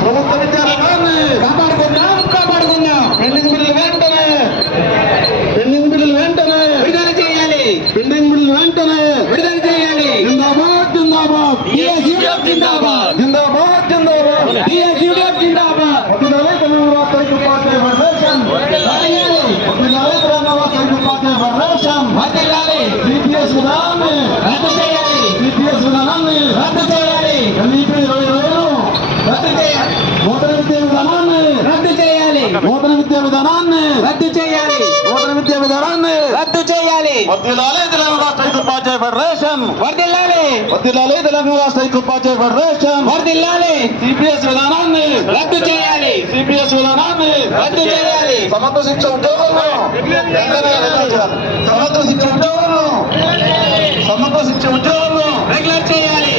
ప్రభుత్వ విద్యారంగాన్ని కాపాడుకుందాం. పెండింగ్ బిల్లులు వెంటనే విడుదల చేయాలి. జిందాబాద్ తెలంగాణ రాష్ట్ర ఉపాధ్యాయ ఫెడరేషన్ సిపిఎస్ విధానాన్ని రద్దు చేయాలి. ఎన్ఈపీ 2020 నూతన విద్యా విధానాన్ని రద్దు చేయాలి. వర్ధిల్లాలి తెలంగాణ రాష్ట్ర ఉపాధ్యాయ ఫెడరేషన్. వర్ధిల్లాలి తెలంగాణ రాష్ట్ర ఉపాధ్యాయ ఫెడరేషన్. సిపిఎస్ విధానాన్ని రద్దు చేయాలి. సమగ్ర శిక్ష ఉద్యోగులను రెగ్యులర్ చేయాలి.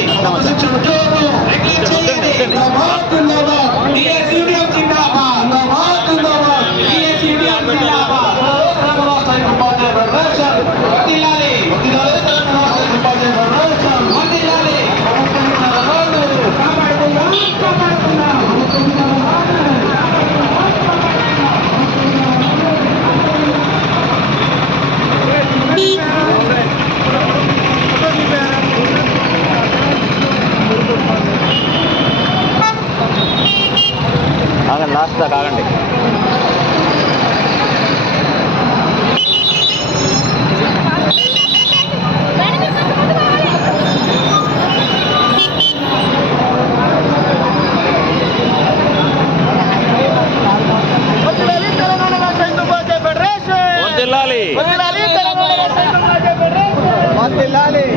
లాస్ట్ దాకా ఆగండి. వర్ధిల్లాలి.